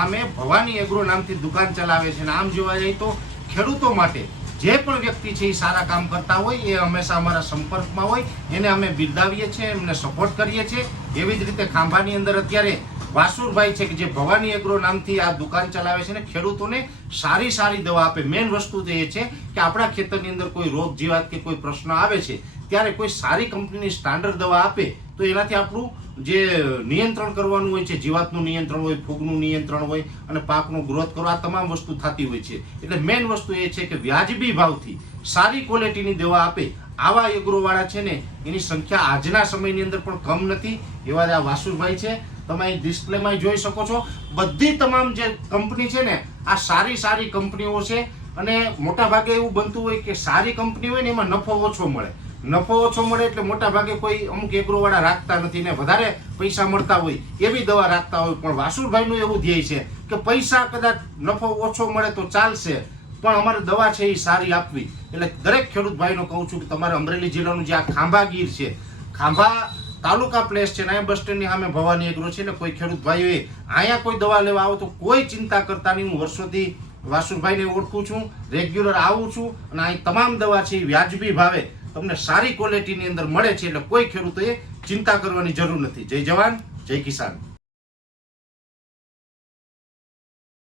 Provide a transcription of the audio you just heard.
સામે ભવાની એગ્રો નામથી દુકાન ચલાવે છે અને આમ જોવા જઈએ તો ખેડૂતો માટે જે પણ વ્યક્તિ છે એ સારા કામ કરતા હોય, એ હંમેશા અમારા સંપર્કમાં હોય, એને અમે બિરદાવીએ છીએ, એમને સપોર્ટ કરીએ છીએ. એવી જ રીતે ખાંભાની અંદર અત્યારે વાસુરભાઈ છે કે જે ભવાની એગ્રો નામથી આ દુકાન ચલાવે છે ને ખેડૂતોને સારી સારી દવા આપે. મેઇન વસ્તુ તો એ છે કે આપણા ખેતરની અંદર કોઈ રોગ જીવાત કે કોઈ પ્રશ્ન આવે છે, ત્યારે કોઈ સારી કંપનીની સ્ટાન્ડર્ડ દવા આપે, તો એનાથી આપણું જે નિયંત્રણ કરવાનું હોય છે, જીવાતનું નિયંત્રણ હોય ફૂગનું નિયંત્રણ હોય અને પાકનો ગ્રોથ કરવા તમામ વસ્તુ થતી હોય છે. એટલે મેઇન વસ્તુ એ છે કે વ્યાજબી ભાવથી સારી ક્વોલિટીની દવા આપે. આવા એગ્રોવાળા છે ને, એની સંખ્યા આજના સમયની અંદર પણ કમ નથી. એવા જ આ વાસુભાઈ છે. તમે ડિસ્પ્લેમાં જોઈ શકો છો. બધી તમામ જે કંપની છે ને, આ સારી સારી કંપનીઓ છે. અને મોટાભાગે એવું બનતું હોય કે સારી કંપની હોય ને, એમાં નફો ઓછો મળે. નફો ઓછો મળે એટલે મોટા ભાગે કોઈ અમુક એગ્રોવાળા રાખતા નથી ને વધારે પૈસા મળતા હોય એવી દવા રાખતા હોય. પણ વાસુરભાઈનું એવું ધ્યેય છે કે પૈસા કદાચ નફો ઓછો મળે તો ચાલશે, પણ અમારે દવા છે એ સારી આપવી. એટલે દરેક ખેડૂત ભાઈનો કહું છું કે તમારે અમરેલી જિલ્લાનું જે આ ખાંભા ગીર છે, ખાંભા તાલુકા પ્લેસ છે ને બસ સ્ટેન્ડની સામે ભવાની એગ્રો છે એટલે કોઈ ખેડૂત ભાઈઓએ અહીંયા કોઈ દવા લેવા આવો તો કોઈ ચિંતા કરતા નહીં. હું વર્ષોથી વાસુભાઈને ઓળખું છું, રેગ્યુલર આવું છું અને અહીં તમામ દવા છે એ વ્યાજબી ભાવે. તમને સારી ક્વોલિટીની અંદર મળે છે એટલે કોઈ ખેડૂતોએ ચિંતા કરવાની જરૂર નથી. જય જવાન, જય કિસાન.